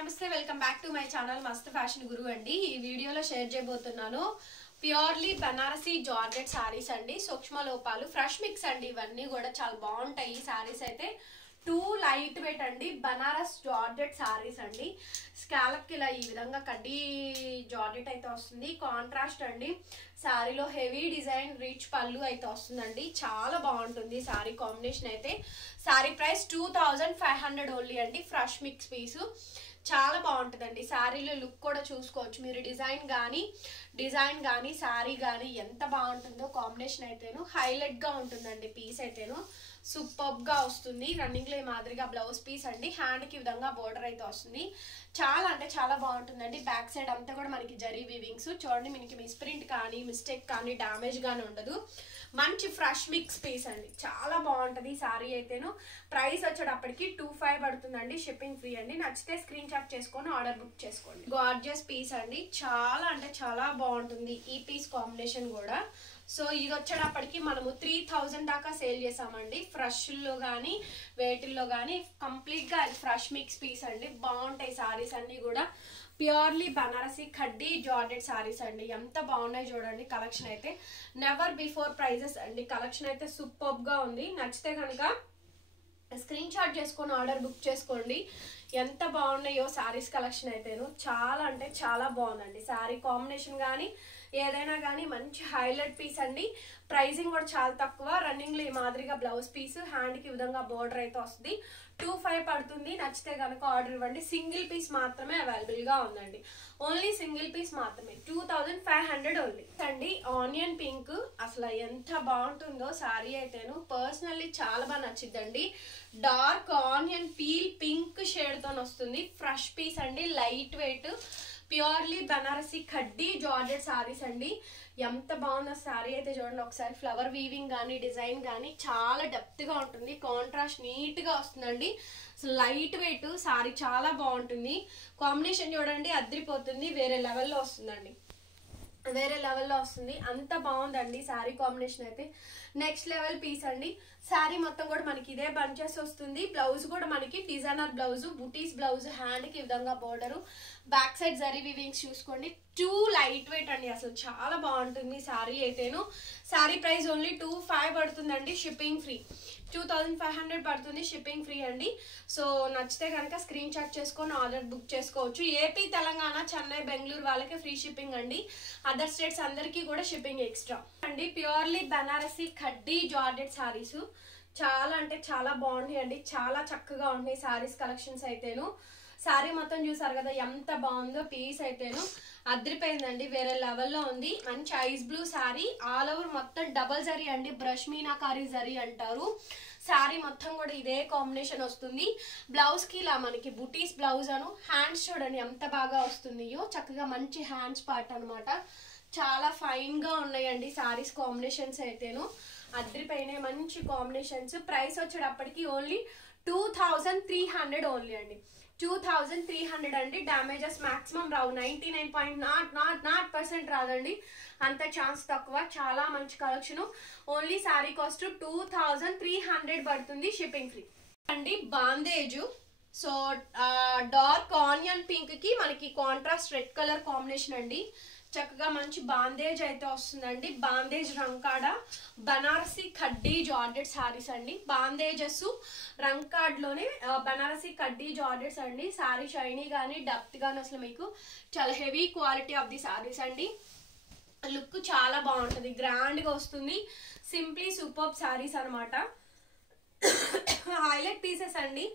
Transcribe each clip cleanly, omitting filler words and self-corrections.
నమస్తే welcome back to my channel మస్త్ fashion గురు అండి. ఈ వీడియోలో షేర్ చేయబోతున్నాను ప్యూర్లీ బనారసీ జార్జెట్ సారీస్ అండి. సూక్ష్మ లోపాలు ఫ్రెష్ మిక్స్ అండి. ఇవన్నీ కూడా చాలా బాగుంటాయి. ఈ సారీస్ అయితే టూ లైట్ వెయిట్ అండి. బనారస్ జార్జెట్ సారీస్ అండి. స్కాలప్ కి ఇలా ఈ విధంగా కడ్డీ జార్జెట్ అయితే వస్తుంది. కాంట్రాస్ట్ అండి. సారీలో హెవీ డిజైన్ రిచ్ పళ్ళు అయితే వస్తుందండి. చాలా బాగుంటుంది సారీ కాంబినేషన్ అయితే. సారీ ప్రైస్ 2500 ఓన్లీ అండి. ఫ్రెష్ మిక్స్ పీసు చాలా బాగుంటుందండి. శారీలో లుక్ కూడా చూసుకోవచ్చు మీరు. డిజైన్ కానీ శారీ కానీ ఎంత బాగుంటుందో కాంబినేషన్ అయితేను హైలైట్ గా ఉంటుందండి. పీస్ అయితేను సూపర్ గా వస్తుంది. రన్నింగ్ లో ఈ మాదిరిగా బ్లౌజ్ పీస్ అండి. హ్యాండ్ కి విధంగా బోర్డర్ అయితే వస్తుంది. చాలా అంటే చాలా బాగుంటుందండి. బ్యాక్ సైడ్ అంతా కూడా మనకి జరీ వీవింగ్స్ చూడండి. మనకి మిస్ప్రింట్ కానీ మిస్టేక్ కానీ డ్యామేజ్ గానీ ఉండదు. మంచి ఫ్రెష్ మిక్స్ పీస్ అండి. చాలా బాగుంటది సారీ అయితేను. ప్రైస్ వచ్చేటప్పటికి 25 పడుతుందండి. షిప్పింగ్ ఫ్రీ అండి. నచ్చితే స్క్రీన్ షాట్ చేసుకొని ఆర్డర్ బుక్ చేసుకోండి. గార్జియస్ పీస్ అండి. చాలా అంటే చాలా బాగుంటుంది ఈ పీస్ కాంబినేషన్ కూడా. సో ఇది వచ్చేటప్పటికి మనము 3000 దాకా సేల్ చేసామండి. ఫ్రెష్ లో కానీ వేటిల్లో కానీ కంప్లీట్ గా ఫ్రెష్ మిక్స్ పీస్ అండి. బాగుంటాయి సారీస్ అన్ని కూడా. ప్యూర్లీ బనారసీ కడ్డీ జార్జెట్ సారీస్ అండి. ఎంత బాగున్నాయి చూడండి. కలెక్షన్ అయితే నెవర్ బిఫోర్ ప్రైజెస్ అండి. కలెక్షన్ అయితే సూపర్ గా ఉంది. నచ్చితే కనుక స్క్రీన్ షాట్ చేసుకొని ఆర్డర్ బుక్ చేసుకోండి. ఎంత బాగున్నాయో సారీస్ కలెక్షన్ అయితేను. చాలా అంటే చాలా బాగుందండి. సారీ కాంబినేషన్ కానీ ఏదైనా కానీ మంచి హైలైట్ పీస్ అండి. ప్రైజింగ్ కూడా చాలా తక్కువ. రన్నింగ్ లో ఈ మాదిరిగా బ్లౌజ్ పీస్ హ్యాండ్ కి విధంగా బోర్డర్ అయితే వస్తుంది. 25 పడుతుంది. నచ్చితే కనుక ఆర్డర్ ఇవ్వండి. సింగిల్ పీస్ మాత్రమే అవైలబుల్ గా ఉందండి. ఓన్లీ సింగిల్ పీస్ మాత్రమే 2500 ఓన్లీ అండి. ఆనియన్ పింక్ అసలు ఎంత బాగుంటుందో సారీ అయితేను. పర్సనల్లీ చాలా బాగా నచ్చిద్దండి. Dark onion peel pink shade తో వస్తుంది. ఫ్రెష్ పీస్ అండి. లైట్ వెయిట్ ప్యూర్లీ బనారసీ కడ్డీ జార్జెట్ సారీస్ అండి. ఎంత బాగుందో సారీ అయితే చూడండి ఒకసారి. ఫ్లవర్ వీవింగ్ కానీ డిజైన్ కానీ చాలా డెప్త్ గా ఉంటుంది. కాంట్రాస్ట్ నీట్ గా వస్తుందండి. లైట్ వెయిట్ సారీ చాలా బాగుంటుంది. కాంబినేషన్ చూడండి అద్రిపోతుంది. వేరే లెవెల్లో వస్తుందండి. వేరే లెవెల్లో వస్తుంది. అంత బాగుందండి శారీ కాంబినేషన్ అయితే. నెక్స్ట్ లెవెల్ పీస్ అండి. శారీ మొత్తం కూడా మనకి ఇదే బంచెస్ వస్తుంది. బ్లౌజ్ కూడా మనకి డిజైనర్ బ్లౌజ్ బుటీస్ బ్లౌజ్ హ్యాండ్ కి విధంగా border. Back side zari weavings చూసుకోండి. టూ లైట్ వెయిట్ అండి. అసలు చాలా బాగుంటుంది శారీ అయితేను. శారీ ప్రైస్ ఓన్లీ 25 పడుతుందండి. Shipping free. 2500 పడుతుంది. షిప్పింగ్ ఫ్రీ అండి. సో నచ్చితే కనుక స్క్రీన్ షాట్ చేసుకొని ఆర్డర్ బుక్ చేసుకోవచ్చు. ఏపీ తెలంగాణ చెన్నై బెంగళూరు వాళ్ళకి ఫ్రీ షిప్పింగ్ అండి. అదర్ స్టేట్స్ అందరికీ కూడా షిప్పింగ్ ఎక్స్ట్రా అండి. ప్యూర్లీ బనారసీ కడ్డీ జార్జెట్ సారీస్ చాలా అంటే చాలా బాగున్నాయి అండి. చాలా చక్కగా ఉన్నాయి సారీస్ కలెక్షన్స్ అయితేను. సారీ మొత్తం చూసారు కదా ఎంత బాగుందో. పీస్ అయితేను అద్రిపోయిందండి. వేరే లెవెల్లో ఉంది. మంచి ice blue sorry. All over మొత్తం డబల్ జరీ అండి. బ్రష్ మీనాకారీ జరీ అంటారు. సారీ మొత్తం కూడా ఇదే కాంబినేషన్ వస్తుంది. బ్లౌజ్ కి ఇలా మనకి బుటీస్ బ్లౌజ్ అను. హ్యాండ్స్ చూడండి ఎంత బాగా వస్తుందియో. చక్కగా మంచి హ్యాండ్స్ పార్ట్ అనమాట. చాలా ఫైన్ గా ఉన్నాయండి సారీస్ కాంబినేషన్స్ అయితేను. అద్రిపోయిన మంచి కాంబినేషన్స్. ప్రైస్ వచ్చేటప్పటికి ఓన్లీ 2300 ఓన్లీ అండి. 2300 అండి. డ్యామేజెస్ మాక్సిమం రావు. 99.00% రాదండి. అంత ఛాన్స్ తక్కువ. చాలా మంచి కలెక్షన్. ఓన్లీ సారీ కాస్ట్ 2300 పడుతుంది. షిప్పింగ్ ఫ్రీ అండి. Bandhej. So dark onion pink కి మనకి కాంట్రాస్ట్ రెడ్ కలర్ కాంబినేషన్ అండి. చక్కగా మంచి బాందేజ్ అయితే వస్తుందండి. బాందేజ్ రంకాడ బనారసీ కడ్డీ జార్జెట్ సారీస్ అండి. బాందేజెస్ రంకాడ్ లోనే బనారసీ కడ్డీ జార్జెట్స్ అండి. సారీ షైనీ గానీ డెప్త్ గానీ అసలు మీకు చాలా heavy quality of the saris అండి. లుక్ చాలా బాగుంటుంది. గ్రాండ్ గా వస్తుంది. సింప్లీ సూపర్ సారీస్ అనమాట. హైలైట్ పీసెస్ అండి.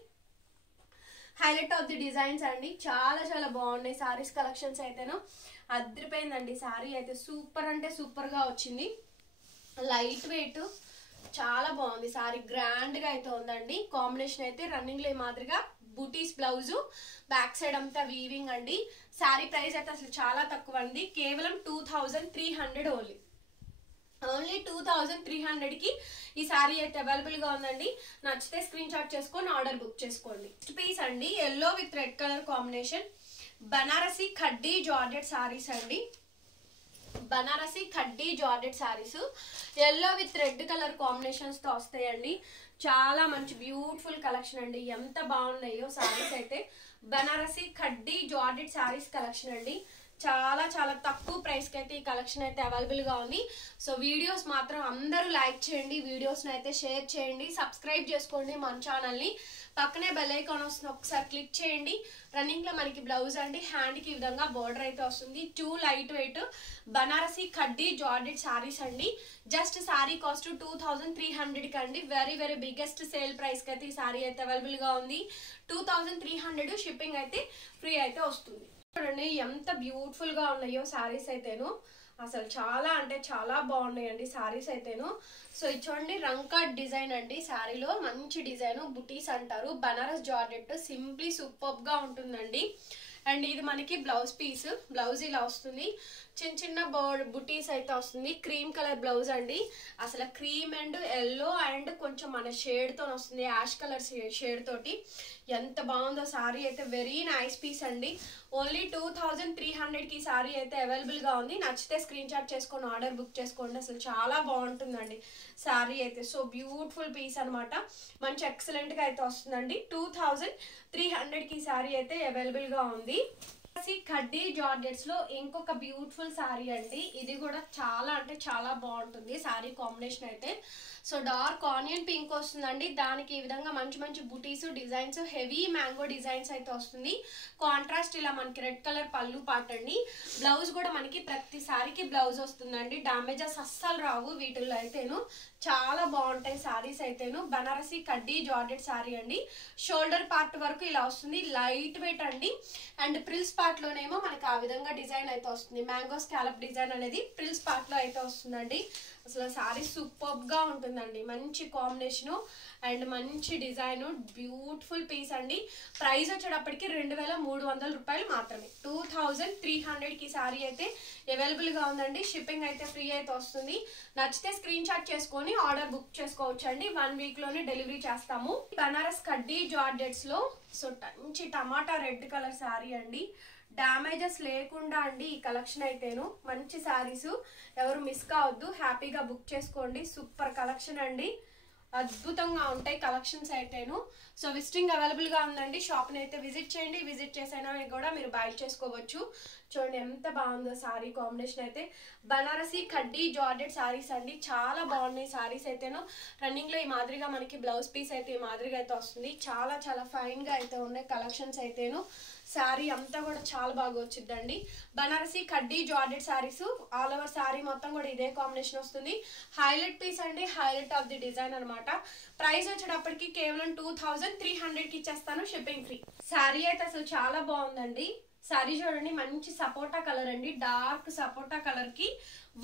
హైలైట్ ఆఫ్ ది డిజైన్స్ అండి. చాలా చాలా బాగున్నాయి సారీస్ కలెక్షన్స్ అయితేను. అద్రిపోయిందండి సారీ అయితే. సూపర్ అంటే సూపర్ గా వచ్చింది. లైట్ వెయిట్ చాలా బాగుంది సారీ. గ్రాండ్ గా అయితే ఉందండి. కాంబినేషన్ అయితే రన్నింగ్ లో ఈ మాదిరిగా బూటీస్ బ్లౌజ్ బ్యాక్ సైడ్ అంతా వీవింగ్ అండి. సారీ ప్రైస్ అయితే అసలు చాలా తక్కువ అండి. కేవలం 2300 ఓన్లీ. ఓన్లీ 2300 కి ఈ సారీ అయితే అవైలబుల్ గా ఉందండి. నచ్చితే స్క్రీన్ షాట్ చేసుకొని ఆర్డర్ బుక్ చేసుకోండి. పీస్ అండి. Yellow with red colour combination. Banarasi కడ్డీ జార్జెట్ సారీస్ అండి. బనారసీ కడ్డీ georgette saris yellow with red colour combinations తో వస్తాయండి. చాలా మంచి బ్యూటిఫుల్ కలెక్షన్ అండి. ఎంత బాగున్నాయో సారీస్ అయితే. బనారసి కడ్డీ జార్జెట్ శారీస్ కలెక్షన్ అండి. చాలా చాలా తక్కువ ప్రైస్ కి అయితే ఈ కలెక్షన్ అయితే అవైలబుల్ గా ఉంది. సో వీడియోస్ మాత్రం అందరూ లైక్ చేయండి, వీడియోస్ అయితే షేర్ చేయండి, సబ్స్క్రైబ్ చేసుకోండి మన ఛానల్ ని. పక్కనే బెల్ ఐకాన్ వస్తుంది, ఒకసారి క్లిక్ చేయండి. రన్నింగ్ లో మనకి బ్లౌజ్ అండి, హ్యాండ్ కి ఈ విధంగా బోర్డర్ అయితే వస్తుంది. 2 లైట్ వెయిట్ బనారసి కడ్డీ జార్జెట్ శారీస్ అండి. జస్ట్ శారీ కాస్ట్ 2300 కి అండి. Very very biggest sale price కి అయితే ఈ శారీ అయితే అవైలబుల్ గా ఉంది. 2300, షిప్పింగ్ అయితే ఫ్రీ అయితే వస్తుంది. చూడండి ఎంత బ్యూటిఫుల్ గా ఉన్నాయో శారీస్ అయితేను, అసలు చాలా అంటే చాలా బాగున్నాయండి శారీస్ అయితేను. సో ఇది చూడండి రంకాట్ డిజైన్ అండి, శారీలో మంచి డిజైన్, బుటీస్ అంటారు. బనారస్ జార్జెట్ సింప్లీ సూపర్ గా ఉంటుందండి. అండ్ ఇది మనకి బ్లౌజ్ పీస్, బ్లౌజ్ ఇలా వస్తుంది, చిన్న చిన్న బుటీస్ అయితే వస్తుంది. క్రీమ్ కలర్ బ్లౌజ్ అండి, అసలు క్రీమ్ అండ్ ఎల్లో అండ్ కొంచెం మన షేడ్ తో వస్తుంది, యాష్ కలర్ షేడ్ తోటి. ఎంత బాగుందో శారీ అయితే, వెరీ నైస్ పీస్ అండి. ఓన్లీ 2300 కి శారీ అయితే అవైలబుల్ గా ఉంది. నచ్చితే స్క్రీన్ షాట్ చేసుకొని ఆర్డర్ బుక్ చేసుకోండి. అసలు చాలా బాగుంటుందండి శారీ అయితే. సో బ్యూటిఫుల్ పీస్ అనమాట, మంచి ఎక్సలెంట్ గా అయితే వస్తుందండి. 2300 కి శారీ అయితే అవైలబుల్ గా ఉంది. కడ్డీ జార్జెట్స్ లో ఇంకొక బ్యూటిఫుల్ శారీ అండి. ఇది కూడా చాలా అంటే చాలా బాగుంటుంది శారీ కాంబినేషన్ అయితే. సో డార్క్ ఆనియన్ పింక్ వస్తుందండి, దానికి ఈ విధంగా మంచి మంచి బుటీస్ డిజైన్స్, హెవీ మ్యాంగో డిజైన్స్ అయితే వస్తుంది. కాంట్రాస్ట్ ఇలా మనకి రెడ్ కలర్ పళ్ళు పాట అండి. బ్లౌజ్ కూడా మనకి ప్రతి శారీకి బ్లౌజ్ వస్తుందండి, డామేజెస్ అస్సలు రావు వీటిల్లో అయితేను. చాలా బాగుంటాయి శారీస్ అయితేను. బనారసి కడ్డీ జార్జెట్ శారీ అండి. షోల్డర్ పార్ట్ వరకు ఇలా వస్తుంది, లైట్ వెయిట్ అండి. అండ్ ప్రిల్స్ పార్ట్ లోనేమో మనకి ఆ విధంగా డిజైన్ అయితే వస్తుంది, మ్యాంగో స్కాలప్ డిజైన్ అనేది ప్రిల్స్ పార్ట్ లో అయితే వస్తుందండి. అసలు శారీ సూపర్ గా ఉంటుందండి, మంచి కాంబినేషన్ అండ్ మంచి డిజైన్, బ్యూటిఫుల్ పీస్ అండి. ప్రైస్ వచ్చేటప్పటికి 2300 రూపాయలు మాత్రమే. 2300 కి శారీ అయితే అవైలబుల్ గా ఉందండి. షిప్పింగ్ అయితే ఫ్రీ అయితే వస్తుంది. నచ్చితే స్క్రీన్ షాట్ చేసుకొని ఆర్డర్ బుక్ చేసుకోవచ్చు అండి. 1 వీక్ లోనే డెలివరీ చేస్తాము. బనారస్ కడ్డీ జార్జెట్స్ లో సో మంచి టమాటా రెడ్ కలర్ శారీ అండి. డ్యామేజెస్ లేకుండా అండి ఈ కలెక్షన్ అయితేను. మంచి శారీస్, ఎవరు మిస్ కావద్దు, హ్యాపీగా బుక్ చేసుకోండి. సూపర్ కలెక్షన్ అండి, అద్భుతంగా ఉంటాయి కలెక్షన్స్ అయితేను. సో విజిటింగ్ అవైలబుల్ గా ఉందండి. షాప్ ని అయితే విజిట్ చేయండి, విజిట్ చేసైనా కూడా మీరు బై చేసుకోవచ్చు. చూడండి ఎంత బాగుందో శారీ కాంబినేషన్ అయితే. బనారసి కడ్డీ జార్జెట్ శారీస్ అండి, చాలా బాగున్నాయి శారీస్ అయితేను. రన్నింగ్ లో ఈ మాదిరిగా మనకి బ్లౌజ్ పీస్ అయితే ఈ మాదిరిగా అయితే వస్తుంది. చాలా చాలా ఫైన్ గా అయితే ఉన్నాయి కలెక్షన్స్ అయితేను. శారీ అంతా కూడా చాలా బాగా వచ్చిందండి. బనారసి కడ్డీ georgette saris all over sari మొత్తం కూడా ఇదే కాంబినేషన్ వస్తుంది. హైలైట్ పీస్ అండి, హైలైట్ ఆఫ్ ది డిజైన్ అనమాట. ప్రైస్ వచ్చేటప్పటికి కేవలం 2300 కి ఇచ్చేస్తాను, షిప్పింగ్ ఫ్రీ. శారీ అయితే అసలు చాలా బాగుందండి. శారీ చూడండి మంచి సపోటా కలర్ అండి, డార్క్ సపోటా కలర్ కి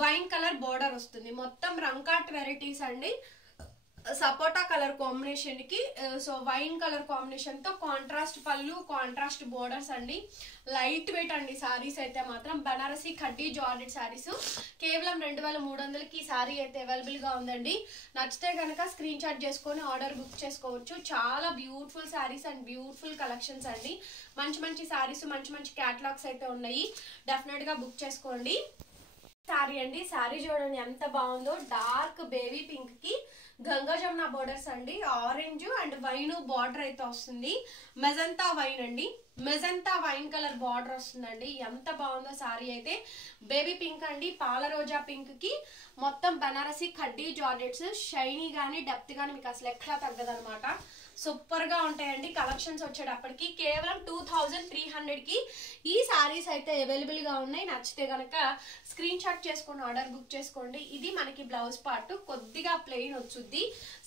వైన్ కలర్ బోర్డర్ వస్తుంది. మొత్తం రంకాట్ వెరైటీస్ అండి. సపోటా కలర్ కాంబినేషన్ కి సో వైన్ కలర్ కాంబినేషన్ తో కాంట్రాస్ట్ పళ్ళు, కాంట్రాస్ట్ బోర్డర్స్ అండి. లైట్ వెయిట్ అండి శారీస్ అయితే మాత్రం. బనారసి కడ్డీ జార్జెట్ శారీస్ కేవలం 2300 కి శారీ అయితే అవైలబుల్ గా ఉందండి. నచ్చితే కనుక స్క్రీన్ షాట్ చేసుకొని ఆర్డర్ బుక్ చేసుకోవచ్చు. చాలా beautiful saris and beautiful collections అండి. మంచి మంచి శారీస్, మంచి మంచి క్యాటలాగ్స్ అయితే ఉన్నాయి, డెఫినెట్ గా బుక్ చేసుకోండి. శారీ అండి, శారీ చూడండి ఎంత బాగుందో. డార్క్ బేబీ పింక్ కి గంగా జమున బోర్డర్స్ అండి, ఆరెంజ్ అండ్ వైన్ బార్డర్ అయితే వస్తుంది. మెజంతా వైన్ అండి, మెజంతా వైన్ కలర్ బార్డర్ వస్తుందండి. ఎంత బాగుందో శారీ అయితే. బేబీ పింక్ అండి, పాల రోజా పింక్ కి మొత్తం బనారసి కడ్డీ జార్జెట్స్. షైనీ గానీ డెప్త్ గానీ మీకు అసలు ఎక్కడా తగ్గదనమాట. సూపర్ గా ఉంటాయండి కలెక్షన్స్ వచ్చేటప్పటికి. కేవలం 2300 కి ఈ శారీస్ అయితే అవైలబుల్ గా ఉన్నాయి. నచ్చితే గనక స్క్రీన్ షాట్ చేసుకొని ఆర్డర్ బుక్ చేసుకోండి. ఇది మనకి బ్లౌజ్ పార్ట్ కొద్దిగా ప్లెయిన్ వచ్చుద్ది.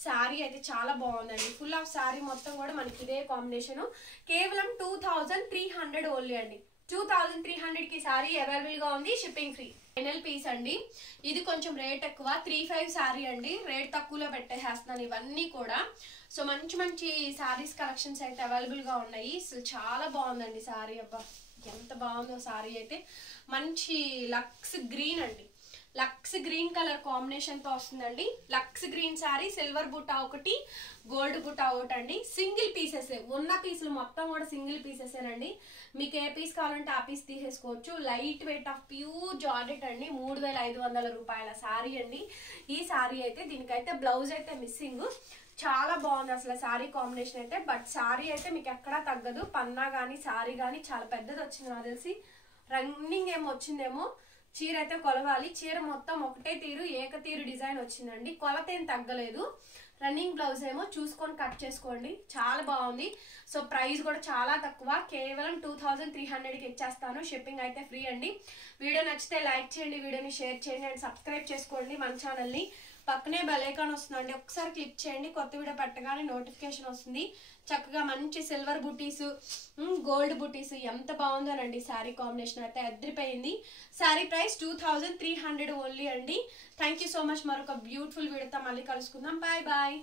శారీ అయితే చాలా బాగుందండి. ఫుల్ ఆఫ్ శారీ మొత్తం కూడా మనకి ఇదే కాంబినేషన్. కేవలం 2300 ఓన్లీ అండి. 2300 కి శారీ అవైలబుల్ గా ఉంది, షిప్పింగ్ ఫ్రీ. ఫైనల్ పీస్ అండి, ఇది కొంచెం రేట్ ఎక్కువ, 35 శారీ అండి. రేట్ తక్కువలో పెట్టేస్తున్నాను ఇవన్నీ కూడా. సో మంచి మంచి శారీస్ కలెక్షన్స్ అయితే అవైలబుల్ గా ఉన్నాయి. అసలు చాలా బాగుందండి శారీ. అబ్బా ఎంత బాగుందో శారీ అయితే. మంచి లక్స్ గ్రీన్ అండి, లక్స్ గ్రీన్ కలర్ కాంబినేషన్ తో వస్తుందండి. Lux green sari, silver Butta ఒకటి, గోల్డ్ బుట్టా ఒకటి అండి. సింగిల్ పీసెస్, ఉన్న పీసులు మొత్తం కూడా సింగిల్ పీసెసేనండి. మీకు ఏ పీస్ కావాలంటే ఆ పీస్ తీసేసుకోవచ్చు. Light weight of pure georgette అండి. 3500 రూపాయల శారీ అండి ఈ శారీ అయితే. దీనికైతే బ్లౌజ్ అయితే మిస్సింగ్. చాలా బాగుంది అసలు శారీ కాంబినేషన్ అయితే. బట్ శారీ అయితే మీకు ఎక్కడా తగ్గదు. పన్నా కానీ శారీ కానీ చాలా పెద్దది వచ్చింది నాకు తెలిసి. రన్నింగ్ ఏమో వచ్చిందేమో. చీర అయితే కొలవాలి. చీర మొత్తం ఒకటే తీరు ఏకతీరు డిజైన్ వచ్చిందండి. కొలత ఏం తగ్గలేదు. రన్నింగ్ బ్లౌజ్ ఏమో చూసుకొని కట్ చేసుకోండి. చాలా బాగుంది. సో ప్రైస్ కూడా చాలా తక్కువ, కేవలం 2300కి ఇచ్చేస్తాను. షిప్పింగ్ అయితే ఫ్రీ అండి. వీడియో నచ్చితే లైక్ చేయండి, వీడియోని షేర్ చేయండి అండ్ సబ్స్క్రైబ్ చేసుకోండి మన ఛానల్ని. పక్కనే బెల్ ఐకాన్ వస్తుందండి, ఒకసారి క్లిక్ చేయండి. కొత్త వీడియో పెట్టగానే నోటిఫికేషన్ వస్తుంది. చక్కగా మంచి సిల్వర్ బుటీస్, గోల్డ్ బుటీస్, ఎంత బాగుందోనండి శారీ కాంబినేషన్ అయితే అదిరిపోయింది. శారీ ప్రైస్ 2300 ఓన్లీ అండి. Thank you so much. మరొక బ్యూటిఫుల్ వీడియోతో మళ్ళీ కలుసుకుందాం. Bye bye.